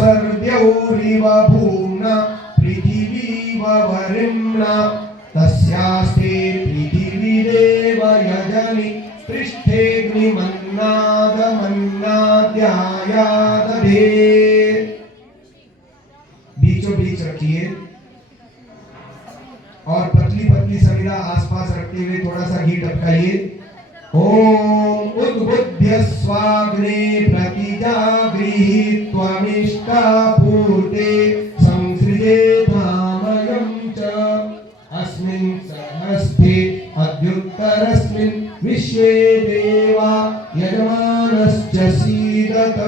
स्वर्द्यौरिव भूम्ना पृथिवीव वरिम्ना तस्यास्ते पृथिवीरेव यजनि पृष्ठेऽग्निमन्नादमन्नाद्यायादधे। बीचों बीच रखिए और पतली पतली समिधा आसपास रखते हुए थोड़ा सा घी टपकाइए। ओम उद्बुद्ध्य स्वाग्ने प्रतिजागृहीत्वमिष्टापूर्ते संसृजे धामयं च अस्मिन् सहस्ते अद्युत्तरस्मिन् विश्वे देवा यजमानश्च सीदत।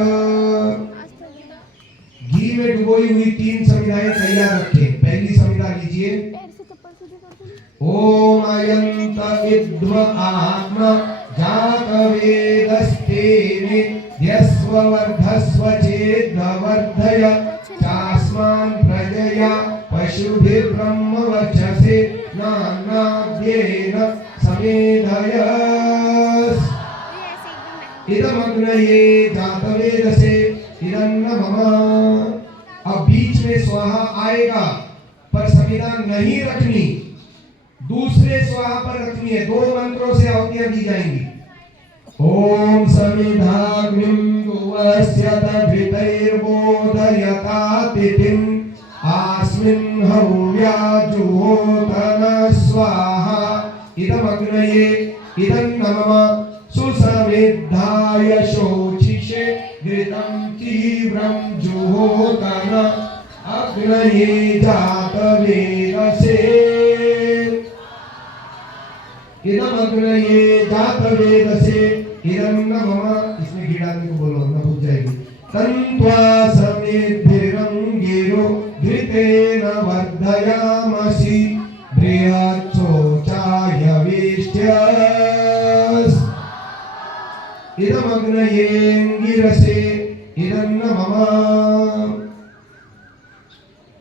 घी में डुबोई हुई 3 समिधाएं तैयार रखें। पहली समिधा लीजिए। ओम अयंत इद्म आत्मा जातवेदस्तेने यस्वर्धस्व चेद्वर्धय चास्मान् प्रजया पशुभिर्ब्रह्मवर्चसे नानाद्येन समेधयस्। इदमग्नये जातवेदसे इदन्न मम। अब बीच में स्वाहा आएगा पर समिधा नहीं रखनी, दूसरे स्वाहा पर रखनी है। 2 मंत्रों से आहुतियां दी जाएंगी। ओम समिधाग्निं दुवस्यतभितैर्बोधयता तिथिम् आस्मिन् हव्या जुहोतन स्वाहा इदमग्नये इदन्नमम सुसमिद्धाय शोचिषे घृतं तीव्रं जुहोतन अग्नये जातवेदसे इदमग्नये जातवेदसे इदन्नमम। इसमें घी डालने को बोलो ना भूल जाएगी। तन्त्वा समिद्भिरंगिरो घृतेन वर्धयामसि बृहच्छोचाय वेष्ट्यस्। इदमग्नयेऽङ्गिरसे इदन्नमम।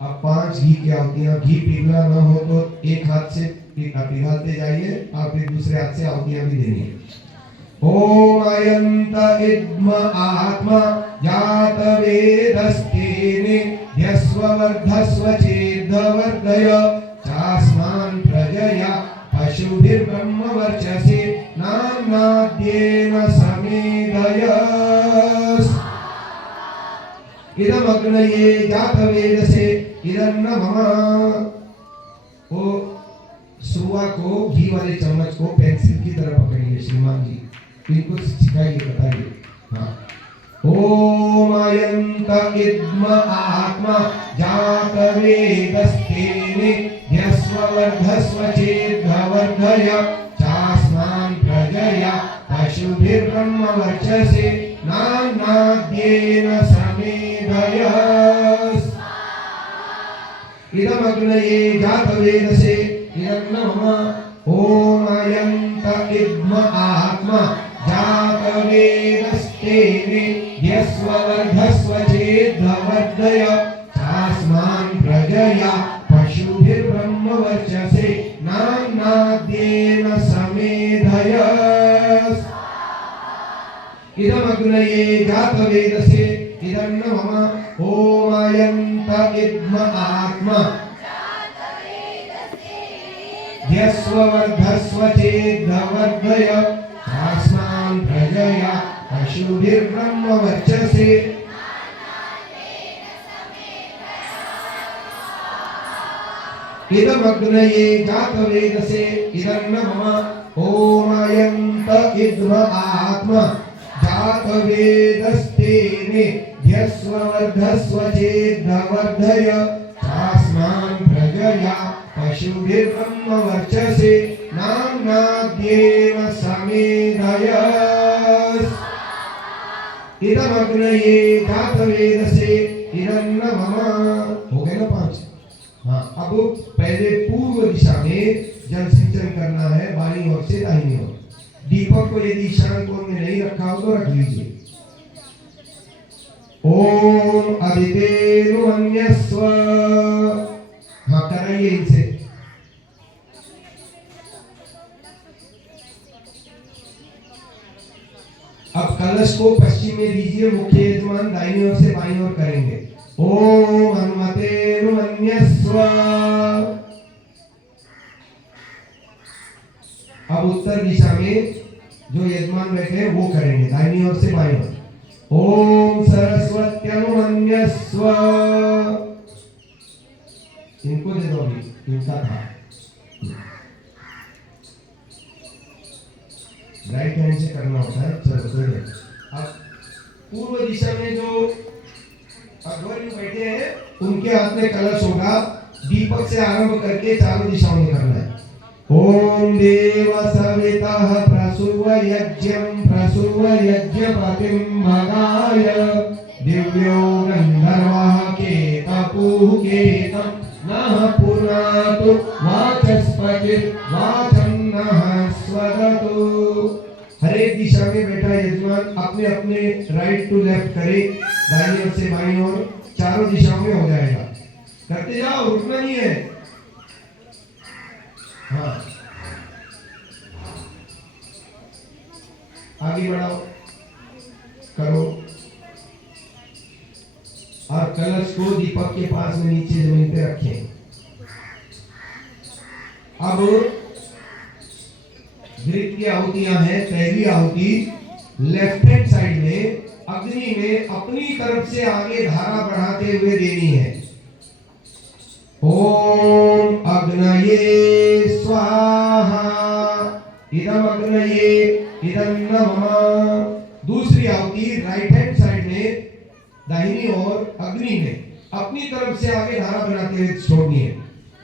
अब 5 घी की आहुतियां। घी पिघला न हो तो एक हाथ से पिघालते जाइए और फिर दूसरे हाथ से आहुतियां भी देनी है। ओम अयंत इद्म आत्मा जातवेदस्तेने यस्वर्धस्व चेद्वर्धय चास्मान् प्रजया पशुभिर्ब्रह्मवर्चसे नानाद्येन समेधयस्। इदमग्नये जातवेदसे इदन्न मम। वो सुवा को घी वाले चम्मच को पेंसिल की तरह पकड़िए श्रीमान जी। इनको सिखाइए, बताइए। हाँ। ओम अयंत इद्म आत्मा जातवेदस्तेने यस्वर्धस्व चेद्वर्धय चास्मान् प्रजया पशुभिर्ब्रह्मवर्चसे नानाद्येन समेधयस्। इदमग्नये जातवेदसे इदन्नमम। ओम अयंत इद्म आत्मा जातवेदस्तेने यस्वर्धस्व चेद्वर्धय चास्मान् प्रजया पशुभिर्ब्रह्मवर्चसे नानाद्येन समेधयस्। इदमग्नये जातवेदसे इदन्नमम। ओम अयंत इद्म आत्मा यस्वर्धस्व चेद्वर्धय चास्मान् प्रजया पशुभिर्ब्रह्मवर्चसे। इदमग्नये जातवेदसे इदन्नमम। ओम अयंत इद्म आत्मा जातवेदस्तेने यस्वर्धस्व चेद्वर्धय चास्मान् प्रजया पशुभिर्ब्रह्मवर्चसे नानाद्येन समेधयस्। इदमग्नये जातवेदसे इदन्नमम। हो गए ना 5। हाँ, अब पहले पूर्व दिशा में जल सिंचन करना है, बाईं ओर से दाहिनी ओर। दीपक को यदि ईशान कोण में नहीं रखा हो तो रख लीजिए। ओम अदितेरुन्यस्व। हाँ, कराइए इनसे। अब कलश को पश्चिम में दीजिए। मुख्य यजमान दाहिनी ओर से बाईं ओर करेंगे। ओम हनुमतेनुमन्यस्व। अब उत्तर दिशा में जो यजमान बैठे हैं वो करेंगे, दाहिनी ओर से बाईं ओर। ओम सरस्वत्यनुमन्यस्व। इनको दे दो, अभी इनका था। राइट हैंड से करना होता है। चलो दे दो। अब पूर्व दिशा में जो अध्वर्यु बैठे हैं उनके हाथ में कलश होगा। दीपक से आरंभ करके चारों दिशाओं में करना है। ओम देव सवितः प्रसूव यज्ञं प्रसूव यज्ञपतिं भगाय दिव्यो गंधर्वः केतपुः केतं नः पुनातु वाचस्पतिर् वाचं नः स्वदतु। हर एक दिशा में बैठा यजमान अपने अपने राइट टू लेफ्ट करे, दाहिनी ओर से बाईं ओर, चारों दिशाओं में हो जाएगा। करते जाओ, रुकना नहीं है। हाँ, आगे बढ़ाओ, करो। और कलश को दीपक के पास में नीचे जमीन पे रखें। अब घृत की आहुतियां हैं। पहली आहुति लेफ्ट हैंड साइड में अग्नि में अपनी तरफ से आगे धारा बढ़ाते हुए देनी है। ओम अग्नये स्वाहा इदम अग्नये इदम नमः। दूसरी आहुति राइट हैंड साइड में दाहिनी ओर अग्नि में अपनी तरफ से आगे धारा बनाते हुए छोड़नी है।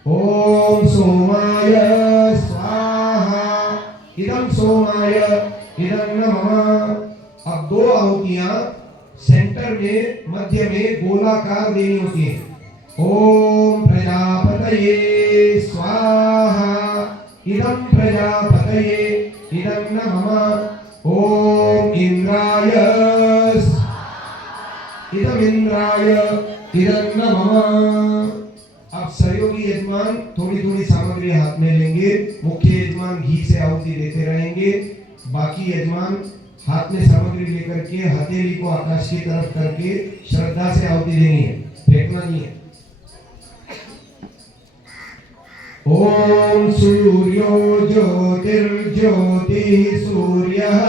ओम सोमाय स्वाहा इदम सोमाय इदम नमः। अब दो आहुतियां सेंटर में मध्य में गोलाकार देनी होती है। ओम प्रजापतये स्वाहा इदं प्रजापतये इदं नमः। ओम इंद्राय इदं इंद्राय इदं नमः। अब सहयोगी यजमान थोड़ी थोड़ी सामग्री हाथ में लेंगे। मुख्य यजमान घी से आहुति देते रहेंगे। बाकी यजमान हाथ में सामग्री लेकर के हथेली को आकाश की तरफ करके श्रद्धा से आहुति देनी है, फेंकना नहीं है। ओम सूर्यो ज्योतिर्ज्योतिः सूर्यः।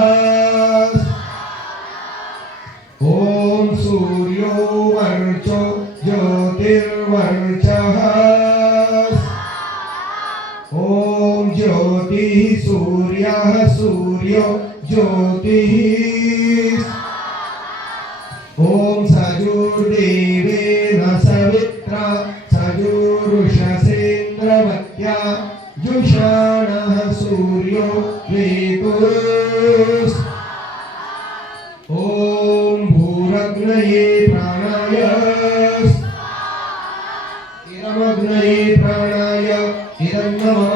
ओम सूर्यो वर्चो ज्योतिर्वर्चः। ओम ज्योतिः सूर्यः सूर्यो ज्योतिः। ओम सजुर्देवेन सवित्रा सजुरुषसेन्द्रवत्या जुषाणः सूर्यो वेतुस्। ओम भूरग्नये प्राणाय इदमग्नये प्राणाय इदं नमः।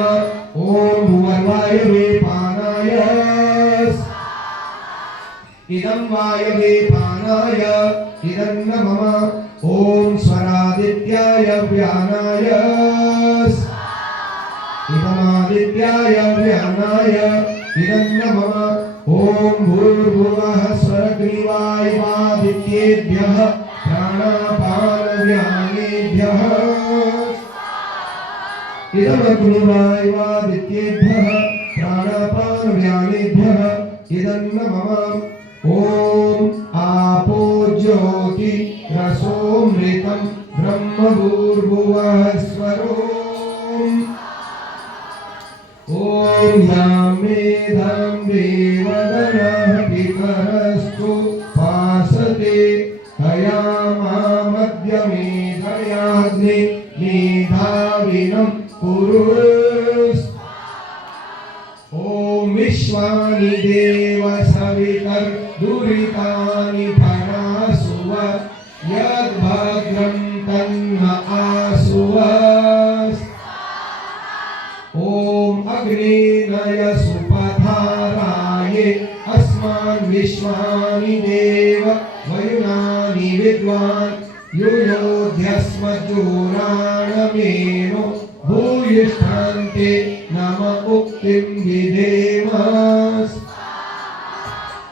ओम भुवर्वायवे पानाय इदं वायवे पानाय इदं नमः। ओम स्वरादित्याय व्यानाय इदमादित्याय व्यानाय इदं नमः। ओम भूर्भुवः स्वरग्रीवायवादित्येभ्यः प्राणापानव्यानेभ्यः इदमग्निवायवादित्येभ्यः प्राणापानव्यानेभ्यः इदं नमः। ओम आपो ज्योति रसोमृतं ब्रह्म भूर्भुवः स्वरोम। ओम यामेधं देवगणः पितरस्तु पासते हयामामद्यमेधयाग्ने मेधाविनं पुरुस्। ओम विश्वानि देव सवितर्दुरितानि परासुव यद्भद्रं तन्न आसुवस्। ओम अग्नेनय सुपधाराये अस्मान् विश्वानि देव वयुनानि विद्वान् युयोध्यस्मज्जोराणमेनो भूयिष्ठान्ते नम उक्तिं विधेमस्।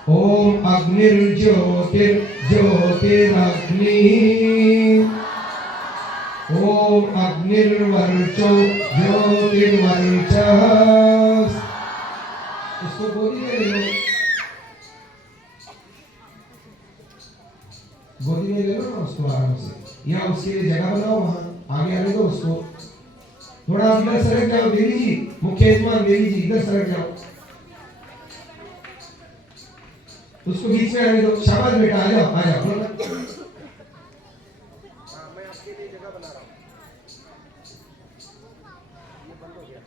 ओम अग्निर्ज्योतिर्ज्योतिरग्निः। निर्वर्चो ज्योतिर्वर्चः। उसको गोदी में ले लो, गोदी में ले लो ना उसको आराम से, या उसके लिए जगह बनाओ वहां आगे आने दो उसको। थोड़ा इधर सरक जाओ देवी जी, मुख्य यजमान देवी जी इधर सरक जाओ, उसको बीच में आने दो। शाबाश बेटा, आ जाओ आ जाओ। मैं आपके लिए जगह बना रहा हूँ। ये बंद हो गया,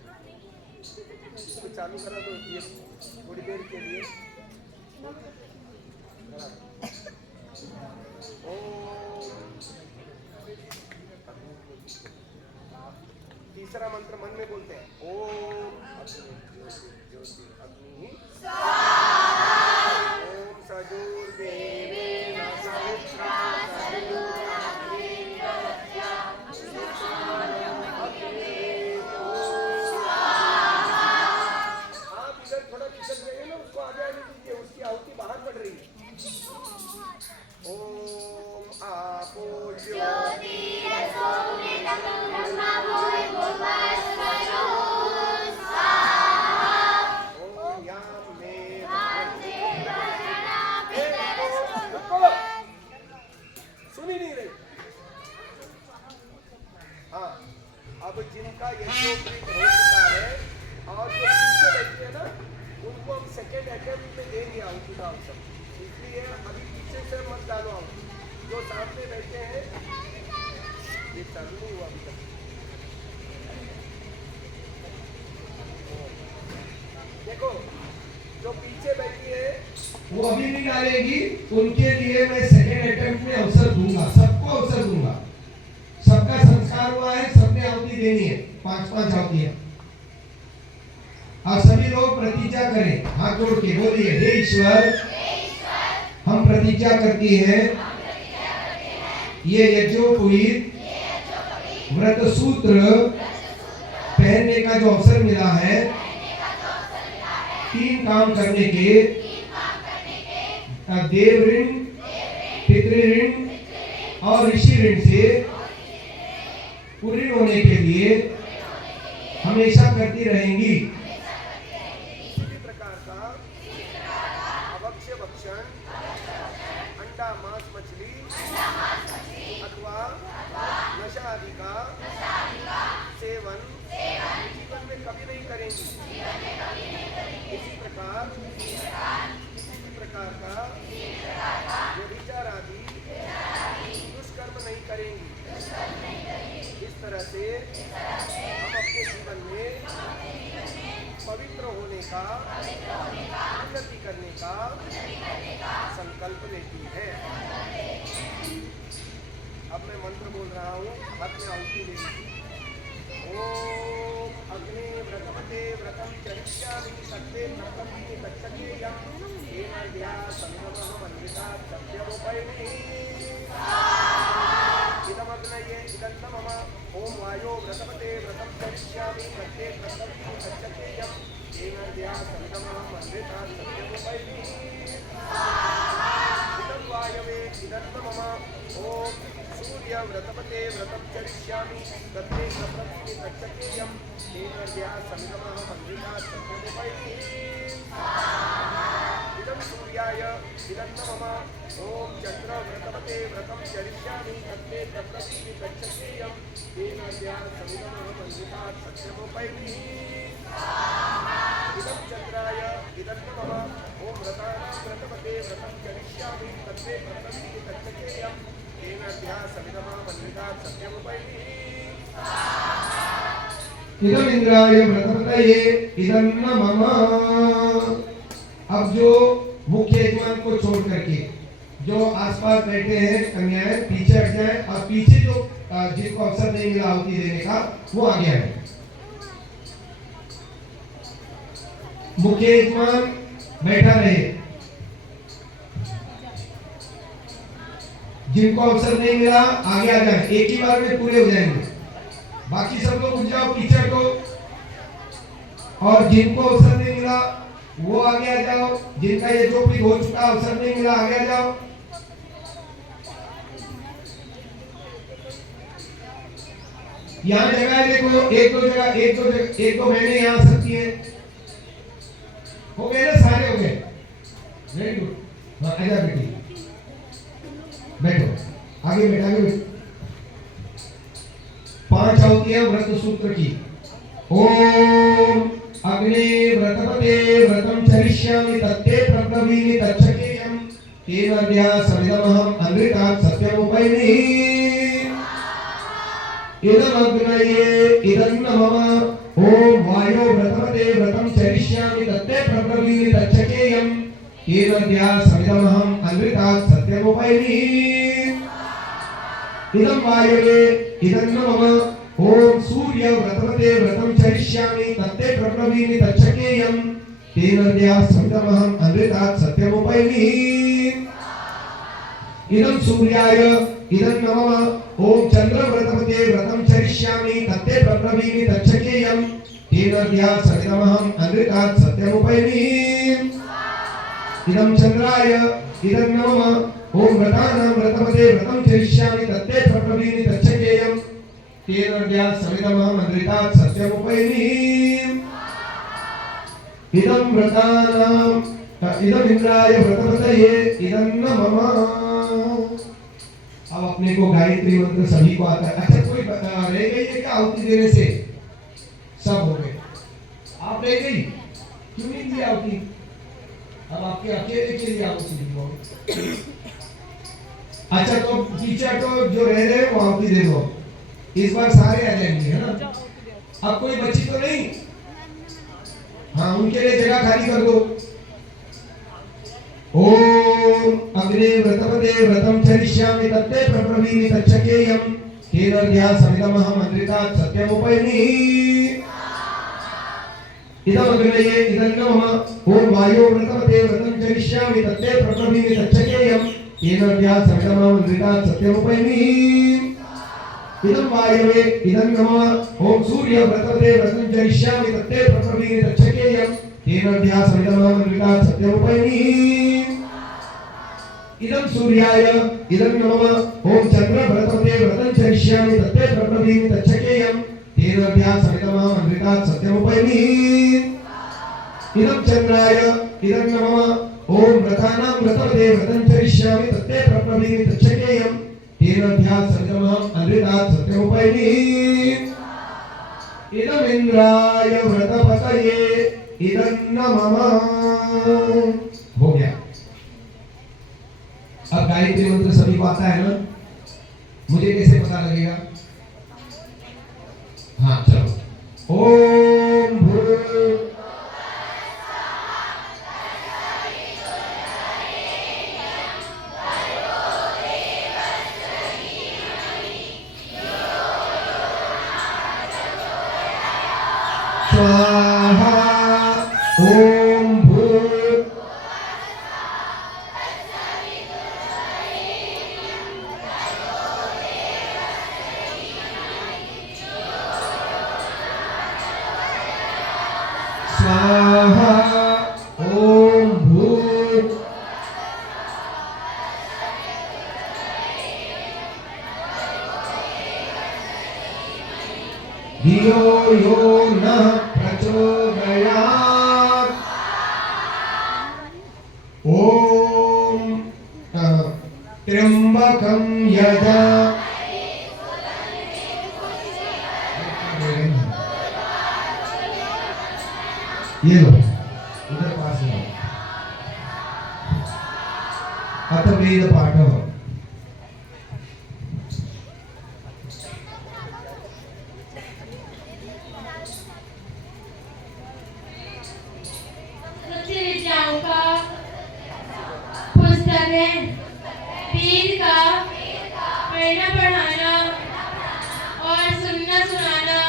इसको चालू करा दो ये थोड़ी देर के लिए। तीसरा मंत्र मन में बोलते हैं, ओम ज्योति अग्नि ओम सजोर्देवेन सवित्रा आप इधर थोड़ा खिसक गए ना, उसको आगे आने दीजिए, उसकी आहुति बाहर पड़ रही है। ओम आपो ज्योति सुनी नहीं रही। हाँ, अब जिनका यज्ञोपवीत हो चुका है और जो पीछे बैठे हैं ना, उनको हम सेकेंड अटेम्प्ट में देंगे आहुति का अवसर, इसलिए अभी पीछे से मत डालो आहुति। जो सामने बैठे हैं, ये चालू नहीं हुआ अभी तक। देखो जो पीछे बैठी है वो अभी नहीं डालेगी, उनके लिए मैं सेकेंड अटेम्प्ट में अवसर दूंगा, सबको अवसर दूंगा। सबका संस्कार हुआ है, सबने आहुति देनी है, 5-5 आहुतियां। आप सभी लोग प्रतिज्ञा करें, हाथ जोड़ के बोलिए, हे ईश्वर हम प्रतिज्ञा करती हैं ये यज्ञोपवीत व्रत सूत्र पहनने का जो अवसर मिला है, 3 काम करने के, देव ऋण, पितृ ऋण और ऋषि ऋण से पूर्ण होने के लिए हमेशा करती रहेंगी। किसी प्रकार का अभक्ष्य भक्षण, अंडा मांस मछली अथवा नशा आदि का सेवन जीवन में कभी नहीं करेंगी। इसी प्रकार किसी भी प्रकार का व्यभिचार आदि दुष्कर्म नहीं करेंगी। इस तरह से हम अपने जीवन में पवित्र होने का, उन्नति करने का संकल्प लेती है। अब मैं मंत्र बोल रहा हूँ, हाथ में आहुति ले लीजिए। ओम अग्नि व्रतमते व्रतम चरिष्यामि सत्ते प्रपत्ति गच्छत्ययं येन ध्या संगमः वन्दिता सत्यमुपैमि इदमग्नये इदन्त मम। ओम वायो व्रतमते व्रतम चरिष्यामि सत्ते प्रपत्ति गच्छत्ययं येन ध्या संगमः वन्दिता सत्यमुपैमि इदं वायवे इदन्त मम। ओम सूर्य व्रतपते व्रतम चरिष्यामि तत्ते प्रपत्ति गच्छत्ययं येन ध्या संगमः वन्दिता सत्यमुपैमि इदं सूर्याय इदन्त मम। ओम चंद्र व्रतपते व्रतम चरिष्यामि तत्ते प्रपत्ति गच्छत्ययं येन ध्या संगमः वन्दिता सत्यमुपैमि इदं चंद्राय इदन्त मम। ओम व्रतानां व्रतपते व्रतम चरिष्यामि तत्ते प्रपत्ति गच्छत्ययं येन ध्या संगमः वन्दिता सत्यमुपैमि इदम इंद्राय व्रतपतये इदं मम। अब जो मुख्य यजमान को छोड़ करके जो आसपास बैठे हैं कन्याएं पीछे हट जाएं, और पीछे जो जिनको अवसर नहीं मिला आहुति देने का वो आगे आए। मुख्य यजमान बैठा रहे, जिनको अवसर नहीं मिला आगे आ जाए, एक ही बार में पूरे हो जाएंगे। बाकी सब लोग उठ जाओ पीछे हटो, और जिनको अवसर नहीं मिला वो आगे आ जाओ, जिनका ये जो भी हो चुका अवसर नहीं मिला आगे आ जाओ। यहाँ जगह है, देखो एक दो जगह, एक दो बहनें यहाँ आ सकती है। हो गए ना, सारे हो गए, वेरी गुड। हाँ आजा बेटी, बैठो, आगे बैठ, आगे बैठ। 5 आहुतियां व्रत सूत्र की। ओम अग्ने व्रतपते व्रतं चरिष्यामि तत्ते प्रब्रवीमि तच्छकेयं तेन द्या सविदमहं अमृतात् सत्यमुपैमि इदमग्नये इदन्न मम। ओम वायो व्रतपते व्रतं चरिष्यामि तत्ते प्रब्रवीमि तच्छकेयं तेन द्या सविदमहं अमृतात् सत्यमुपैमि इदं वायवे इदन्न मम। ओम सूर्य व्रतपते व्रतं चरिष्यामि तत्ते प्रब्रवीमि तच्छकेयं तेन द्या सविदमहं अमृतात् सत्यमुपैमि इदं सूर्याय इदं मम। ओम चंद्र व्रतपते व्रतं चरिष्यामि तत्ते प्रब्रवीमि तच्छकेयं तेन द्या सविदमहं अमृतात् सत्यमुपैमि इदं चंद्राय इदं मम। ओम व्रतानां व्रतपते व्रतं चरिष्यामि तत्ते प्रब्रवीमि तच्छकेयं तेन द्या सविदमहं अमृतात् सत्यमुपैमि इदं व्रतानां इदं इंद्राय व्रतपतये इदं मम। अब अपने को गायत्री मंत्र सभी को आता है। अच्छा कोई रह गई है क्या आहुति देने से? सब हो गए, आप रह गई, क्यों नहीं दी आहुति? अब आपके अकेले के लिए आहुति दी। अच्छा तो टीचर तो जो रह रहे वो आहुति दे दो, इस बार सारे आ जाएंगे, है ना? अब कोई बच्ची तो नहीं? हाँ उनके लिए जगह खाली कर दो। ओम अग्ने व्रतपते व्रतं चरिष्यामि तत्ते प्रब्रवीमि तच्छकेयं तेन द्या सविदमहं अमृतात् सत्यमुपैमि इदम् अग्नये इदं मम। ओम वायो व्रतपते व्रतं चरिष्यामि तत्ते प्रब्रवीमि तच्छकेयं तेन द्या सविदमहं अमृतात् सत्यमुपैमि इदं वायवे इदं मम। ओम सूर्य व्रतपते व्रतं चरिष्यामि तत्ते प्रब्रवीमि तच्छकेयं तेन द्या सविदमहं अमृतात् सत्यमुपैमि इदं सूर्याय इदं मम। ओम चंद्र व्रतपते व्रतं चरिष्यामि तत्ते प्रब्रवीमि तच्छकेयं तेन द्या सविदमहं अमृतात् सत्यमुपैमि इदं चंद्राय इदं मम। ओम व्रतानां व्रतपते व्रतं चरिष्यामि तत्ते प्रब्रवीमि तच्छकेयं तेन द्या सविदमहं अमृतात् सत्यमुपैमि इदं इंद्राय व्रतपतये इदं मम। हो गया। अब गायत्री मंत्र सभी को आता है ना? मुझे कैसे पता लगेगा? हाँ चलो। ओम भूर्भुवः स्वाहा। ओम भूर्भुवः स्वाहा। ओम भूर्भुवः धियो यो नः प्रचोदयात्। ओम त्र्यंबकं यजा ये लो इधर पास में अथर्ववेद पाठः। सत्य विद्याओं का पुस्तक है। वेद का पढ़ना पढ़ाना और सुनना सुनाना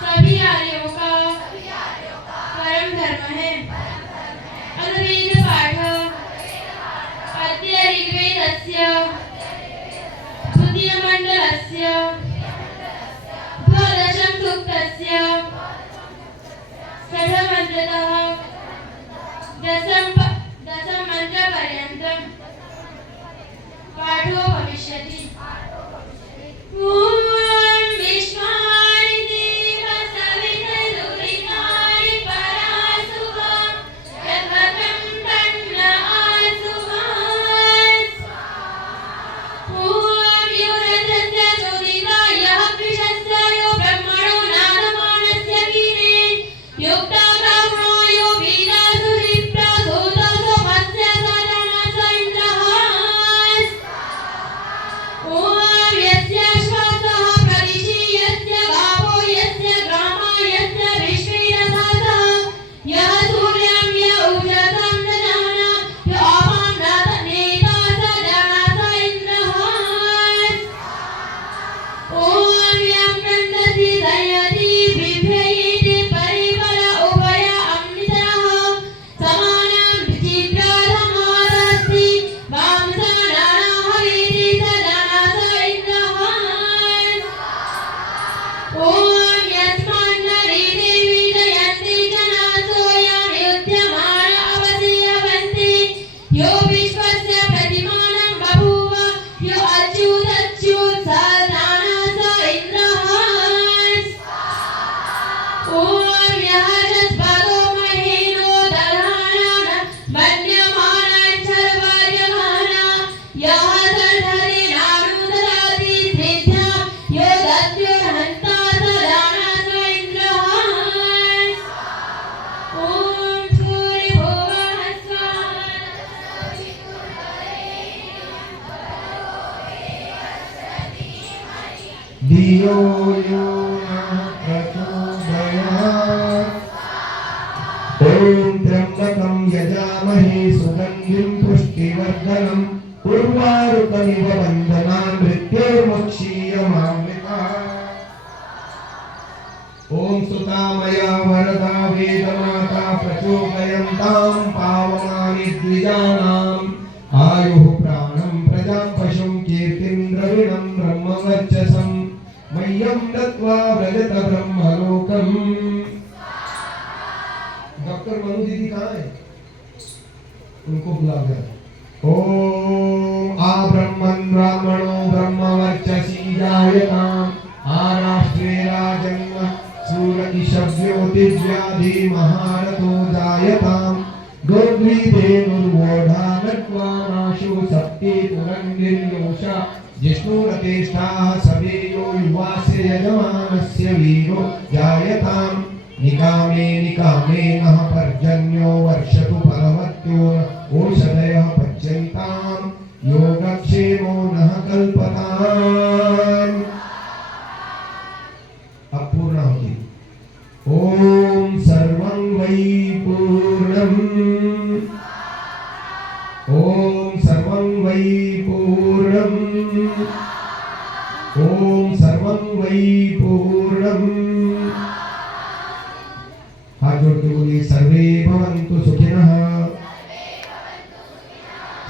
सभी आर्यों का परम धर्म है। अथर्ववेद पाठः अद्य ऋग्वेदस्य द्वितीयमण्डलस्य द्वादशं सूक्तस्य षड्मन्त्रतः दशम मन्त्रपर्यन्तं पाठो भविष्यति। ॐ ॐ यो रजस्य ज्योतिरायः कृशस्य यो ब्रह्मणो नादमानस्य वीरे युक्ता ब्रह्मणो यो वीरासु विप्रासोदसो मत्स्य सजनस इन्द्रः ॐ यस्य श्वासः प्रदिशि यस्य गावो यस्य ग्रामा यस्य विश्वेरथासः यः सूर्यं य उषसं दधाना य अपां नेता सजनस इन्द्रः ॐ यं गन्धसि दयति बिभ्रयेति परिबल उभय अमृतः समानं विचित्रधमादस्ति वांसनानः हविति सजनस इन्द्रः ॐ यस्मान्नरी देवी जयन्ति जनासो यं युध्यमान अवसीयवन्ति यो विश्वस्य प्रतिमानं बभूव यो अच्युतच्युत सजनस इन्द्रः ॐ यः शस्पदो महेनो दधाना मन्यमानं सर्वजगहना यः सर्धरि नानु ददाति सिद्ध्या यो दद्युर्हन्ता सजनस इन्द्रः ॐ सूर्यभुवः स्वाहा धियो यो नः प्रचोदयात् ॐ त्र्यम्बकं यजामहे सुगन्धिं पुष्टिवर्धनम् उर्वारुकमिव बन्धनान् मृत्योर्मुक्षीयमामृतात् ॐ सुतामया वरदा वेदमाता प्रचोदयन्तां पावनानि द्विजानाम् आयुः प्राणं प्रजां पशुं कीर्तिं द्रविणं ब्रह्मवर्चसं मह्यं दत्त्वा व्रजत ब्रह्मलोकम्। डॉक्टर मनु दीदी कहाँ है? उनको बुला गया। ओम आ ब्रह्मन् ब्राह्मणो ब्रह्मवर्चसी जायताम् आराष्ट्रे राजन्म सूर ईशव्योतिव्याधि महारथो जायताम् गोद्विधेनुर्वोढानत्वामाशु सप्ति पुरन्दिर्योषा जिष्णुरतेष्ठाः सवेयो युवास्य यजमानस्य वीरो जायताम् निकामे निकामे नः पर्जन्यो वर्षतु फलवत्यो ओषधयः पच्यन्ताम् योगक्षेमो नः कल्पताम्। अब पूर्ण होगी। ओम सर्वं वै पूर्णम् ओम सर्वं वै पूर्णम् ओम सर्वं वै पूर्णम्। हाथ जोड़ के बोलिए सर्वे भवन्तु सुखिनः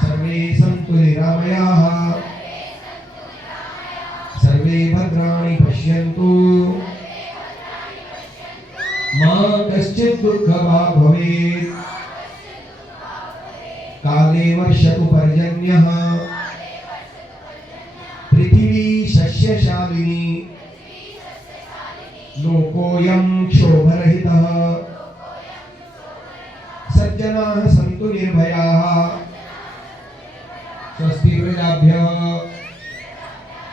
सर्वे सन्तु निरामयाः सर्वे भद्राणि पश्यन्तु मा कश्चित् दुःखभाग् भवेत् काले वर्षतु पर्जन्यः पृथिवी शस्यशालिनी लोकोऽयं क्षोभरहितः सज्जनाः सन्तु निर्भयाः स्वस्ति प्रजाभ्यः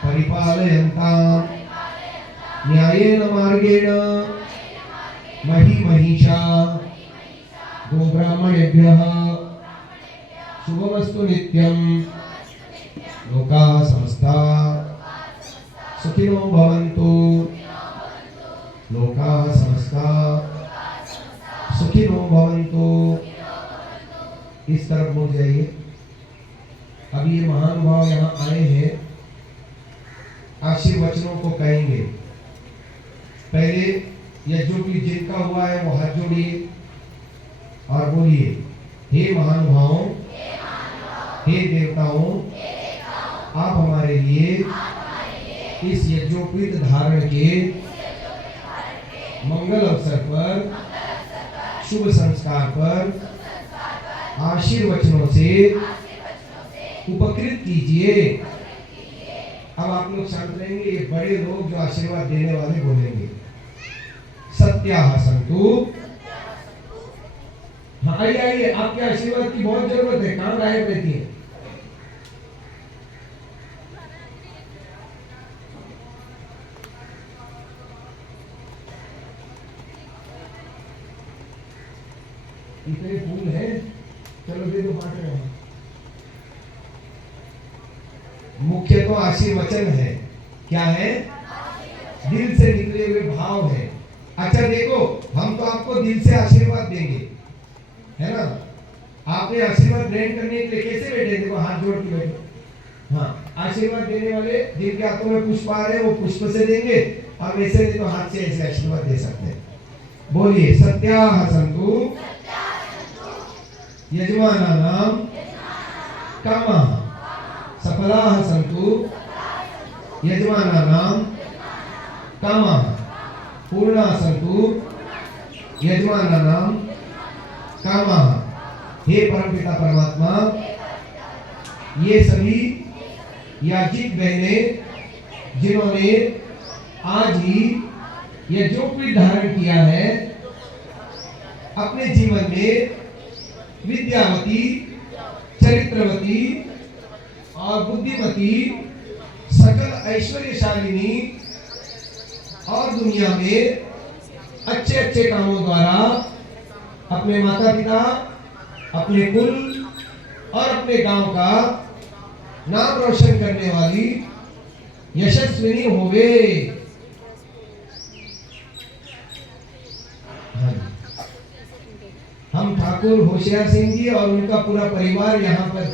परिपालयन्ताम् न्यायेन मार्गेण मही महिषा गोब्राह्मणेभ्यः शुभमस्तु नित्यं लोकाः समस्ताः सुखिनो भवन्तु लोकाः समस्ताः सुखिनो भवन्तु। इस तरफ मुड़ जाइए। अब ये महानुभाव यहाँ आए हैं, आशीर्वचनों को कहेंगे। पहले यज्ञोपवीत जिनका हुआ है वो हाथ जोड़िए और बोलिए हे महानुभावों हे देवताओं आप हमारे लिए इस यज्ञोपवीत धारण के मंगल अवसर पर शुभ संस्कार पर आशीर्वचनों से उपकृत कीजिए। अब आप लोग शांत रहेंगे। ये बड़े लोग जो आशीर्वाद देने वाले बोलेंगे सत्याः सन्तु। हाँ आइए आइए, आपके आशीर्वाद की बहुत जरूरत है। कहाँ गायब रहती है? इतने फूल हैं, चलो दे दो, बांट रहे हैं। मुख्य तो आशीर्वचन है, क्या है? दिल से निकले हुए भाव है। अच्छा देखो, हम तो आपको दिल से आशीर्वाद देंगे, है ना? आपने आशीर्वाद ग्रहण करने के लिए कैसे बैठे? देखो हाथ जोड़ के बैठे। हाँ, आशीर्वाद देने वाले जिनके हाथों में पुष्प आ रहे हैं वो पुष्प से देंगे, और वैसे नहीं तो हाथ से ऐसे आशीर्वाद दे सकते हैं। बोलिए सत्याः सन्तु यजमानानां कामाः सफलाः सन्तु यजमानानां कामाः पूर्णाः सन्तु यजमानानां कामाः। हे परमपिता परमात्मा, ये सभी याचिक बहनें जिन्होंने आज ही ये जो कुछ धारण किया है, अपने जीवन में विद्यावती, चरित्रवती और बुद्धिमती, सकल ऐश्वर्यशालिनी और दुनिया में अच्छे अच्छे कामों द्वारा अपने माता पिता, अपने कुल और अपने गांव का नाम रोशन करने वाली यशस्विनी होवे। हम ठाकुर होशियार सिंह जी और उनका पूरा परिवार यहाँ पर,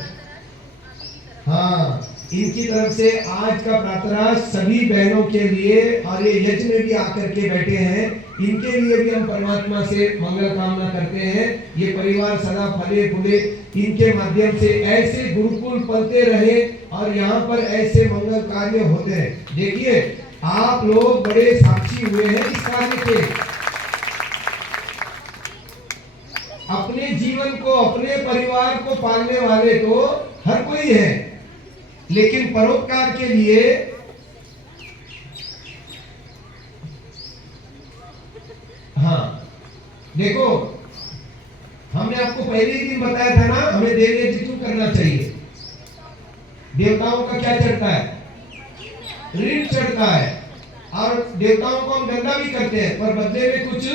हाँ, इनकी तरफ से आज का प्रातराश सभी बहनों के लिए, और ये यज्ञ में भी आकर के बैठे हैं, इनके लिए भी हम परमात्मा से मंगल कामना करते हैं। ये परिवार सदा फले फूले, इनके माध्यम से ऐसे गुरुकुल पलते रहे और यहाँ पर ऐसे मंगल कार्य होते रहे। देखिए, आप लोग बड़े साक्षी हुए हैं इस कार्य के। अपने जीवन को, अपने परिवार को पालने वाले तो हर कोई है, लेकिन परोपकार के लिए हाँ, देखो, हमने आपको पहले ही दिन बताया था ना, हमें देव यज्ञ क्यों करना चाहिए। देवताओं का क्या चढ़ता है? ऋण चढ़ता है, और देवताओं को हम गंदा भी करते हैं, पर बदले में कुछ।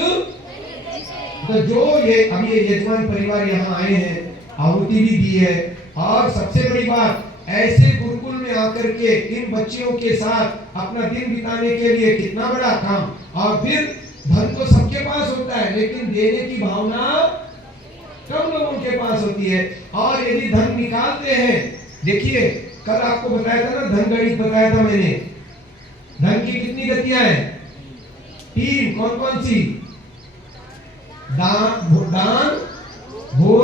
तो जो ये अभी ये यजमान परिवार यहाँ आए हैं, आहुति भी दी है, और सबसे बड़ी बात, ऐसे गुरुकुल में आकर के इन बच्चियों के साथ अपना दिन बिताने के लिए कितना बड़ा काम। और फिर धन तो सबके पास होता है, लेकिन देने की भावना कम लोगों के पास होती है। और यदि धन निकालते हैं, देखिए कल आपको बताया था ना, धन गणित बताया था मैंने। धन की कितनी गतियां हैं? 3। कौन कौन सी? दान, भोग,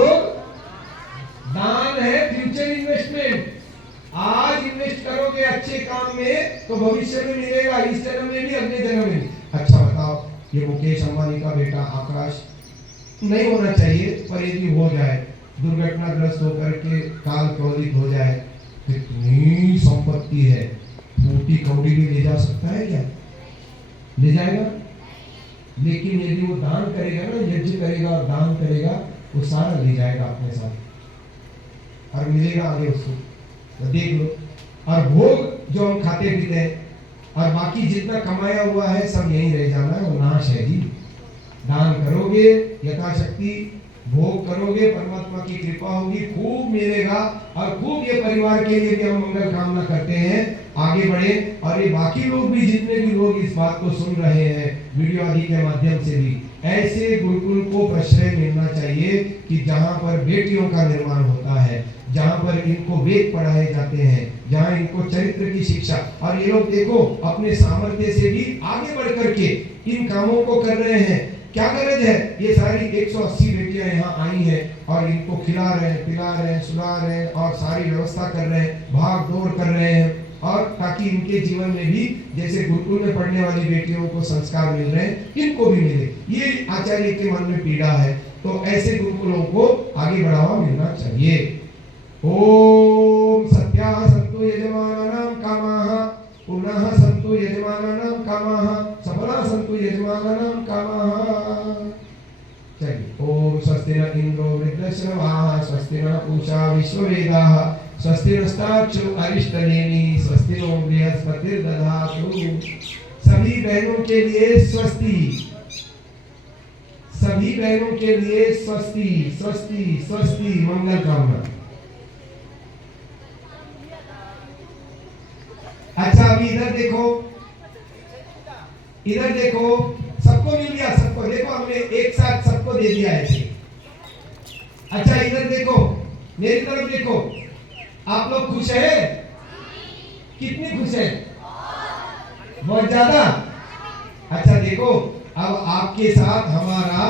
दान है फ्यूचर इन्वेस्टमेंट। आज इन्वेस्ट करोगे अच्छे काम में तो भविष्य में मिलेगा, इस जन्म में भी, अगले जन्म में भी। अच्छा बताओ, ये मुकेश अंबानी का बेटा आकाश नहीं होना चाहिए, पर यदि हो जाए, दुर्घटनाग्रस्त होकर के काल क्रोधित हो जाए, कितनी संपत्ति है, मोटी कौड़ी भी ले जा सकता है क्या? ले जाएगा। लेकिन यदि वो दान करेगा ना, यज्ञ करेगा और दान करेगा, वो सारा ले जाएगा अपने साथ और मिलेगा आगे उसको। तो देख लो। और भोग जो हम खाते पीते हैं, और बाकी जितना कमाया हुआ है सब यहीं रह जाना है, वो नाश है जी। दान करोगे यथाशक्ति, भोग करोगे, परमात्मा की कृपा होगी, खूब मिलेगा। और खूब ये परिवार के लिए भी हम मंगल कामना करते हैं, आगे बढ़े। और ये बाकी लोग भी, जितने भी लोग इस बात को सुन रहे हैं वीडियो आदि के माध्यम से भी, ऐसे गुरुकुल को प्रश्रय मिलना चाहिए कि जहाँ पर बेटियों का निर्माण होता है, जहाँ पर इनको वेद पढ़ाए जाते हैं, जहाँ इनको चरित्र की शिक्षा। और ये लोग देखो अपने सामर्थ्य से भी आगे बढ़ करके इन कामों को कर रहे हैं। क्या गरज है? ये सारी 180 बेटियां यहाँ आई हैं और इनको खिला रहे हैं, पिला रहे हैं, सुला रहे हैं और सारी व्यवस्था कर रहे हैं, भाग दौड़ कर रहे हैं, और ताकि इनके जीवन में भी जैसे गुरुकुल में पढ़ने वाली बेटियों को संस्कार मिल रहे हैं, इनको भी मिले। ये आचार्य के मन में पीड़ा है, तो ऐसे गुरुकुलों को आगे बढ़ावा मिलना चाहिए। ओम सत्याः सन्तु यजमानानां कामाः, पुनः सन्तु यजमानानां कामाः, सफलाः सन्तु यजमानानां कामाः। चलिए। ओम स्वस्ति न इंद्रो वृद्धश्रवाः, स्वस्ति न पूषा विश्ववेदाः, स्वस्ति नस्ताक्षो अरिष्टनेमि, स्वस्ति नो बृहस्पतिर्दधातु। सभी बहनों के लिए स्वस्ति, सभी बहनों के लिए स्वस्ति स्वस्ति स्वस्ति मंगल कामना। अच्छा अभी इधर देखो, इधर देखो, सबको मिल गया, सबको देखो, हमने एक साथ सबको दे दिया ऐसे। अच्छा इधर देखो, मेरी तरफ देखो, आप लोग खुश है? कितने खुश है? बहुत ज्यादा। अच्छा देखो, अब आपके साथ हमारा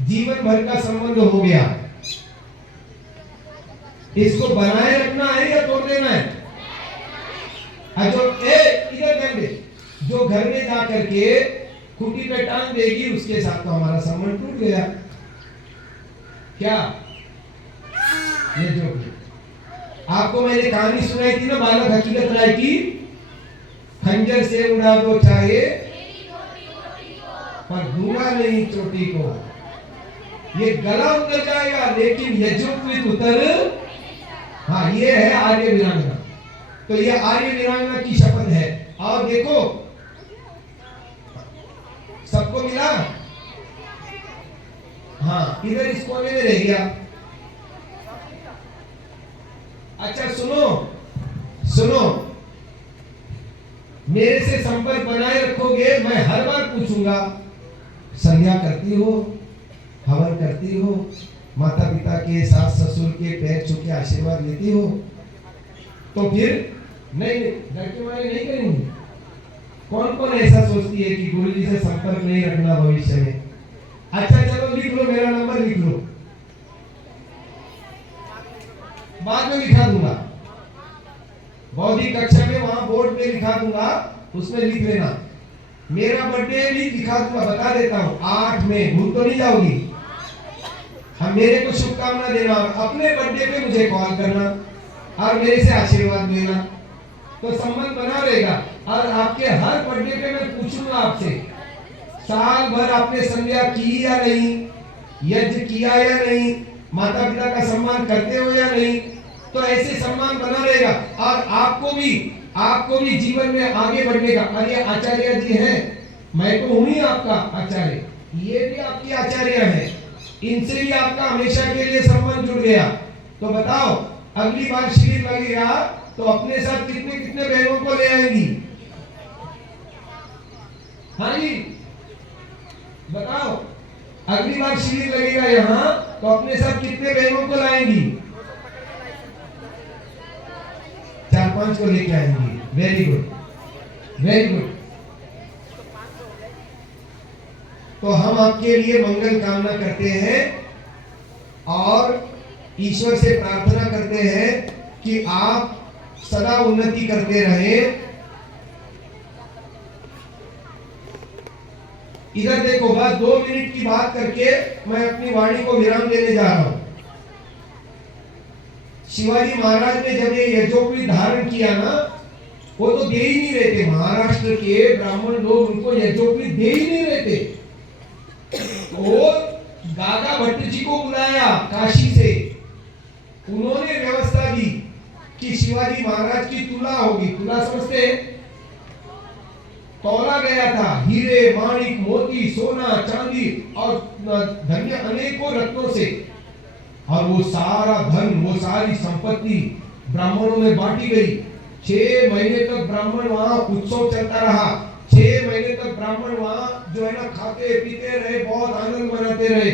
जीवन भर का संबंध हो गया, इसको बनाए रखना है या तोड़ देना है? जो इधर ध्यान दे, जो घर में जा करके खूंटी पे टांग देगी उसके साथ तो हमारा संबंध टूट गया। क्या ये जो आपको मैंने कहानी सुनाई थी ना बालक हकीकत राय की, खंजर से उड़ा दो चाहे पर दूंगा नहीं चोटी को। ये गला उतर जाएगा लेकिन यज्ञोपवीत उतर, हाँ ये है आर्य वीरांगना। तो ये आर्य वीरांगना की शपथ है। और देखो सबको मिला, हाँ इधर इस कोने में रह गया। अच्छा सुनो सुनो, मेरे से संपर्क बनाए रखोगे, मैं हर बार पूछूंगा संध्या करती हो, हवन करती हो, माता पिता के सास ससुर के पैर छू के आशीर्वाद लेती हो? तो फिर नहीं घर के वाले नहीं करेंगे। कौन कौन ऐसा सोचती है कि गुरुजी से संपर्क नहीं रखना भविष्य में? अच्छा चलो लिख लो, मेरा नंबर लिख लो, बाद में लिखा दूंगा, बौद्धिक कक्षा में वहां बोर्ड पे लिखा दूंगा, उसमें लिख लेना। मेरा बर्थडे भी लिखा दूंगा, बता देता हूँ 8 में, भूल तो नहीं जाओगी। हम मेरे को शुभकामना देना और अपने बर्थडे पे मुझे कॉल करना और मेरे से आशीर्वाद लेना, तो संबंध बना रहेगा। और आपके हर बर्थडे पे मैं पूछूंगा आपसे, साल भर आपने संध्या की या नहीं, यज्ञ किया या नहीं, माता पिता का सम्मान करते हो या नहीं, तो ऐसे सम्मान बना रहेगा। और आपको भी जीवन में आगे बढ़ने का। और ये आचार्य जी हैं, मैं तो हूं ही आपका आचार्य, ये भी आपकी आचार्य हैं, इनसे भी आपका हमेशा के लिए संबंध जुड़ गया। तो बताओ अगली बार शिविर लगेगा तो अपने साथ कितने कितने बहनों को ले आएंगी? हाँ जी बताओ, अगली बार शिविर लगेगा यहाँ तो अपने साथ कितने बहनों को लाएंगी? 4-5 को लेके आएंगी। Very good very good. तो हम आपके लिए मंगल कामना करते हैं और ईश्वर से प्रार्थना करते हैं कि आप सदा उन्नति करते रहें। इधर देखो, बस 2 मिनट की बात करके मैं अपनी वाणी को विराम देने जा रहा हूं। शिवाजी महाराज ने जब ये यज्ञोपवीत धारण किया ना, वो तो दे ही नहीं रहे थे, महाराष्ट्र के ब्राह्मण लोग उनको यज्ञोपवीत दे ही नहीं रहे थे। वो गागा भट्ट जी को बुलाया काशी से, उन्होंने व्यवस्था दी कि शिवाजी महाराज की तुला होगी। तुला समझते हैं? तौला गया था, हीरे माणिक मोती सोना चांदी और धन्य अनेकों रत्नों से, और वो सारा धन, वो सारी संपत्ति ब्राह्मणों में बांटी गई। 6 महीने तक ब्राह्मण वहां उत्सव चलता रहा। 6 महीने तक ब्राह्मण वहां जो है ना खाते पीते रहे, बहुत आनंद मनाते रहे।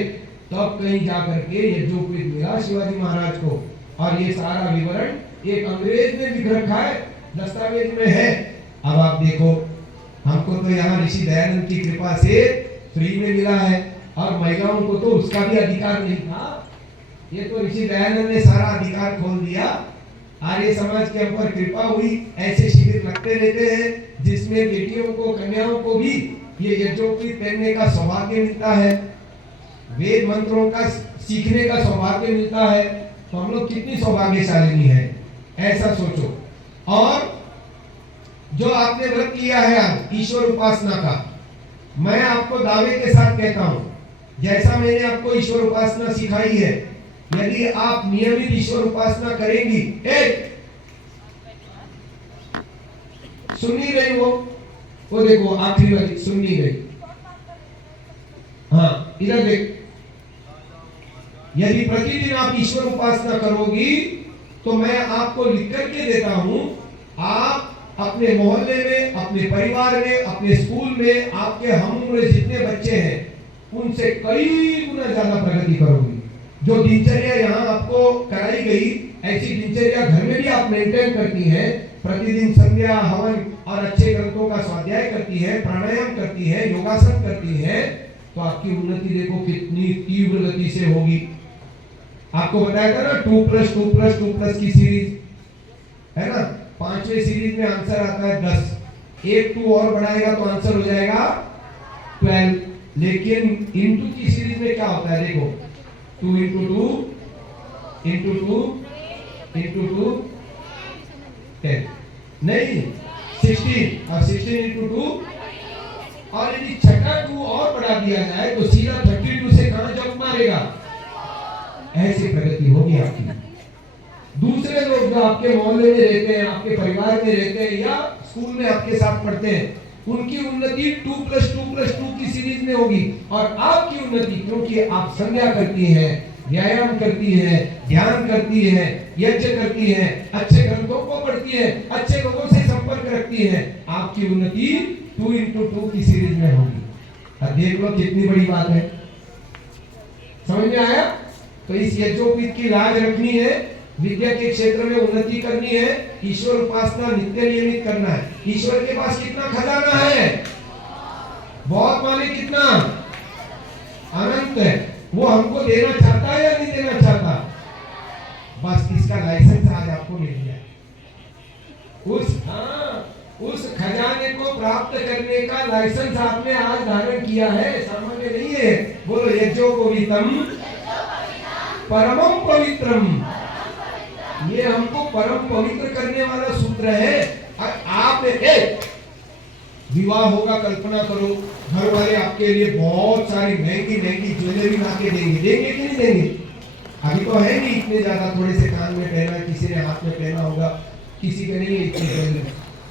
तब कहीं जाकर के यज्ञोपवीत मिला शिवाजी महाराज को, और ये सारा विवरण एक अंग्रेज ने लिख रखा है, दस्तावेज में है। अब आप देखो, हमको तो यहाँ ऋषि दयानंद की कृपा से फ्री में मिला है, और महिलाओं को तो उसका भी अधिकार नहीं था। ये तो ऋषि दयानंद ने सारा अधिकार खोल दिया। आर्य समाज के ऊपर कृपा हुई, ऐसे शिविर लगते रहते हैं जिसमें बेटियों को, कन्याओं को भी ये यज्ञोपवीत पहनने का सौभाग्य मिलता है, वेद मंत्रों का सीखने का सौभाग्य मिलता है। तो हम लोग कितनी सौभाग्यशालिनी है, ऐसा सोचो। और जो आपने व्रत लिया है आज ईश्वर उपासना का, मैं आपको दावे के साथ कहता हूं, जैसा मैंने आपको ईश्वर उपासना सिखाई है, यदि आप नियमित ईश्वर उपासना करेंगी, सुन नहीं रही वो देखो आखिरी वाली सुन नहीं रही, हाँ इधर देख, यदि प्रतिदिन आप ईश्वर उपासना करोगी तो मैं आपको लिख करके देता हूं, आप अपने मोहल्ले में, अपने परिवार में, अपने स्कूल में आपके हम उम्र जितने बच्चे हैं उनसे कई गुना ज्यादा प्रगति करोगी। जो दिनचर्या यहाँ आपको कराई गई, ऐसी दिनचर्या घर में भी आप मेंटेन करती हैं, प्रतिदिन संध्या हवन और अच्छे ग्रंथों का स्वाध्याय करती है, प्राणायाम करती है, योगासन करती है, तो आपकी उन्नति देखो कितनी तीव्र गति से होगी। आपको बताया था ना 2+2+2+ की सीरीज है ना, 5वें सीरीज में आंसर आता है 10, एक 2 और बढ़ाएगा तो आंसर हो जाएगा 12। लेकिन इंटू की सीरीज में क्या होता है देखो, 2 × 2 × 2 × 2 10, नहीं 16, और 16 × 2, और यदि छठा 2 और बढ़ा दिया जाए तो सीधा 32 से कहां जंप मारेगा। ऐसी प्रगति होगी आपकी। दूसरे लोग जो आपके मोहल्ले में रहते हैं, आपके परिवार में रहते हैं या स्कूल में आपके साथ पढ़ते हैं, उनकी उन्नति 2+2+2 की सीरीज में होगी, और आपकी उन्नति क्योंकि आप संध्या करती हैं, व्यायाम करती हैं, ध्यान करती हैं, यज्ञ करती हैं, अच्छे ग्रंथों को पढ़ती हैं, अच्छे लोगों से संपर्क रखती हैं, आपकी उन्नति 2 × 2 की सीरीज में होगी। अब देख लो कितनी बड़ी बात है, समझ में आया। तो इस यज्ञोपवीत की लाज रखनी है, विद्या के क्षेत्र में उन्नति करनी है, ईश्वर उपासना नित्य नियमित करना है। ईश्वर के पास कितना खजाना है, बहुत माने कितना, अनंत है। वो हमको देना चाहता है या नहीं देना चाहता, बस इसका लाइसेंस आज आपको मिल गया। उस खजाने को प्राप्त करने का लाइसेंस आपने आज धारण किया है, सामान्य नहीं है। बोलो यज्ञोपवीतम परमम पवित्रम, ये हमको परम पवित्र करने वाला सूत्र है। आपने विवाह होगा, कल्पना करो, घर वाले आपके लिए बहुत सारी महंगी महंगी ज्वेलरी ला के देंगे, देंगे कि नहीं देंगे। अभी तो है नहीं इतने ज्यादा, थोड़े से कान में पहना, किसी ने हाथ में पहना होगा, किसी के नहीं है इतनी ज्वेलरी,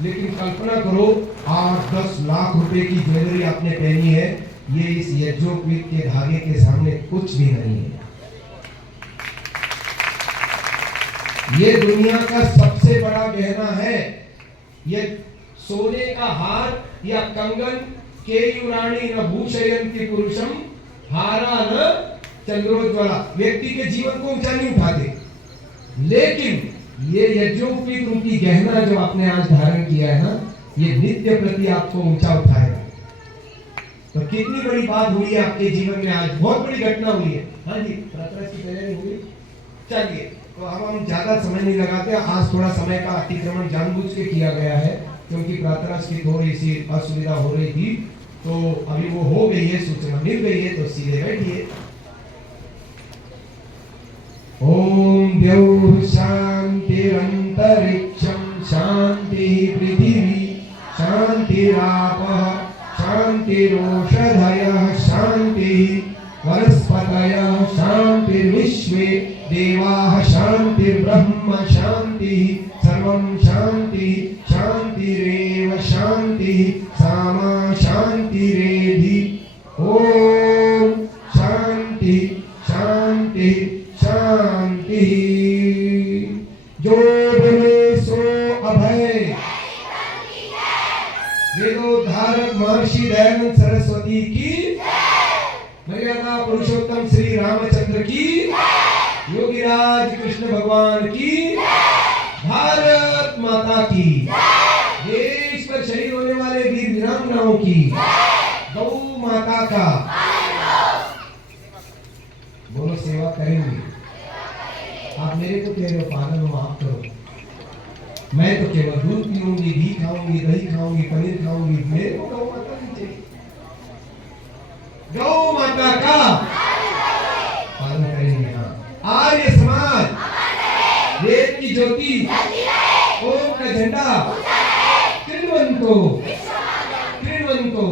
लेकिन कल्पना करो 8-10 लाख रुपए की ज्वेलरी आपने पहनी है, ये इस यज्ञोपवीत के धागे के सामने कुछ भी नहीं है। ये दुनिया का सबसे बड़ा गहना है। ये सोने का हार या कंगन, केयूराणी न भूषयन्ति पुरुषम हारा न चंद्रोज्ज्वला, व्यक्ति के जीवन को ऊंचा नहीं उठाते, लेकिन ये यज्ञोपवीत रूपी गहना जो आपने आज धारण किया है ना, ये नित्य प्रति आपको ऊंचा उठाएगा। तो कितनी बड़ी बात हुई है आपके जीवन में आज, बहुत बड़ी घटना हुई है। हाँ जी, प्रार्थना की तैयारी हुई। चलिए, तो अब हम ज्यादा समय नहीं लगाते, आज थोड़ा समय का अतिक्रमण जानबूझ के किया गया है, क्योंकि प्रार्थना की थोड़ी सी असुविधा हो रही थी, तो अभी वो हो गई है, सूचना मिल गई है, तो सीधे बैठिए। ओम द्यौः शान्तिरन्तरिक्षं शान्तिः पृथिवी शान्तिरापः शान्तिरोषधयः शान्तिः वनस्पतयः शान्तिर्विश्वे देवाः शान्तिर्ब्रह्म शान्तिः सर्वं शान्तिः शान्तिरेव शान्तिः सामा शान्तिरेधि। ओम शांति शांति शांति। जो बोले सो अभय। वेदोद्धारक महर्षि दयानंद सरस्वती की, मर्यादा पुरुषोत्तम श्री रामचंद्र की, योगीराज कृष्ण भगवान की, भारत माता की, देश पर शहीद होने वाले वीर वीरांगनाओं की, गौ माता का। बोलो सेवा करेंगे। आप मेरे को कह रहे हो पालन हो, आप करो। मैं तो केवल दूध पीऊंगी, घी खाऊंगी, दही खाऊंगी, पनीर खाऊंगी, मेरे को गौ माता नहीं चाहिए। गौ माता का पालन करेंगे। आर्य समाज, वेद की ज्योति, ओम का झंडा, कृण्वन्तो कृण्वन्तो